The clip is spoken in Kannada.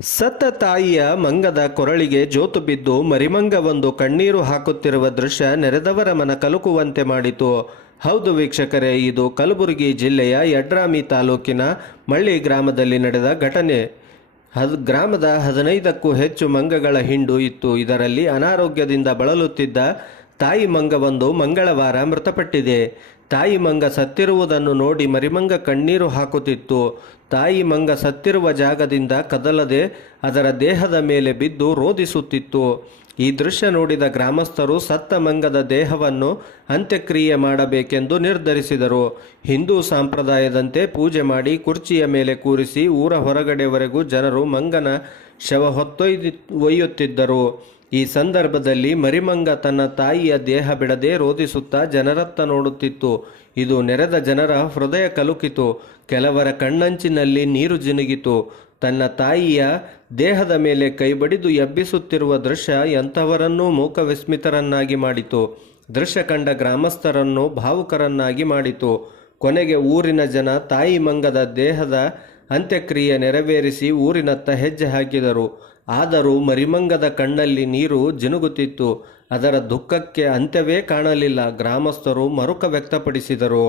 ಸತ್ತ ತಾಯಿಯ ಮಂಗದ ಕೊರಳಿಗೆ ಜೋತು ಬಿದ್ದು ಮರಿಮಂಗವೊಂದು ಕಣ್ಣೀರು ಹಾಕುತ್ತಿರುವ ದೃಶ್ಯ ನೆರೆದವರ ಮನ ಕಲುಕುವಂತೆ ಮಾಡಿತು. ಹೌದು ವೀಕ್ಷಕರೇ, ಇದು ಕಲಬುರಗಿ ಜಿಲ್ಲೆಯ ಯಡ್ರಾಮಿ ತಾಲೂಕಿನ ಮಳ್ಳಿ ಗ್ರಾಮದಲ್ಲಿ ನಡೆದ ಘಟನೆ. ಹದ್, ಗ್ರಾಮದ ಹದಿನೈದಕ್ಕೂ ಹೆಚ್ಚು ಮಂಗಗಳ ಹಿಂಡು ಇತ್ತು. ಇದರಲ್ಲಿ ಅನಾರೋಗ್ಯದಿಂದ ಬಳಲುತ್ತಿದ್ದ ತಾಯಿ ಮಂಗವೊಂದು ಮಂಗಳವಾರ ಮೃತಪಟ್ಟಿದೆ. ತಾಯಿ ಮಂಗ ಸತ್ತಿರುವುದನ್ನು ನೋಡಿ ಮರಿಮಂಗ ಕಣ್ಣೀರು ಹಾಕುತ್ತಿತ್ತು. ತಾಯಿ ಮಂಗ ಸತ್ತಿರುವ ಜಾಗದಿಂದ ಕದಲದೆ ಅದರ ದೇಹದ ಮೇಲೆ ಬಿದ್ದು ರೋಧಿಸುತ್ತಿತ್ತು. ಈ ದೃಶ್ಯ ನೋಡಿದ ಗ್ರಾಮಸ್ಥರು ಸತ್ತ ಮಂಗದ ದೇಹವನ್ನು ಅಂತ್ಯಕ್ರಿಯೆ ಮಾಡಬೇಕೆಂದು ನಿರ್ಧರಿಸಿದರು. ಹಿಂದೂ ಸಂಪ್ರದಾಯದಂತೆ ಪೂಜೆ ಮಾಡಿ ಕುರ್ಚಿಯ ಮೇಲೆ ಕೂರಿಸಿ ಊರ ಹೊರಗಡೆವರೆಗೂ ಜನರು ಮಂಗನ ಶವ ಹೊತ್ತೊಯ್ದು ಒಯ್ಯುತ್ತಿದ್ದರು. ಈ ಸಂದರ್ಭದಲ್ಲಿ ಮರಿಮಂಗ ತನ್ನ ತಾಯಿಯ ದೇಹ ಬಿಡದೆ ರೋಧಿಸುತ್ತಾ ಜನರತ್ತ ನೋಡುತ್ತಿತ್ತು. ಇದು ನೆರೆದ ಜನರ ಹೃದಯ ಕಲುಕಿತು. ಕೆಲವರ ಕಣ್ಣಂಚಿನಲ್ಲಿ ನೀರು ಜಿನುಗಿತು. ತನ್ನ ತಾಯಿಯ ದೇಹದ ಮೇಲೆ ಕೈಬಡಿದು ಎಬ್ಬಿಸುತ್ತಿರುವ ದೃಶ್ಯ ಎಂಥವರನ್ನೂ ಮೂಕವಿಸ್ಮಿತರನ್ನಾಗಿ ಮಾಡಿತು. ದೃಶ್ಯ ಕಂಡ ಗ್ರಾಮಸ್ಥರನ್ನು ಭಾವುಕರನ್ನಾಗಿ ಮಾಡಿತು. ಕೊನೆಗೆ ಊರಿನ ಜನ ತಾಯಿ ಮಂಗದ ದೇಹದ ಅಂತ್ಯಕ್ರಿಯೆ ನೆರವೇರಿಸಿ ಊರಿನತ್ತ ಹೆಜ್ಜೆ ಹಾಕಿದರು. ಆದರೂ ಮರಿಮಂಗದ ಕಣ್ಣಲ್ಲಿ ನೀರು ಜಿನುಗುತ್ತಿತ್ತು. ಅದರ ದುಃಖಕ್ಕೆ ಅಂತ್ಯವೇ ಕಾಣಲಿಲ್ಲ. ಗ್ರಾಮಸ್ಥರು ಮರುಕ ವ್ಯಕ್ತಪಡಿಸಿದರು.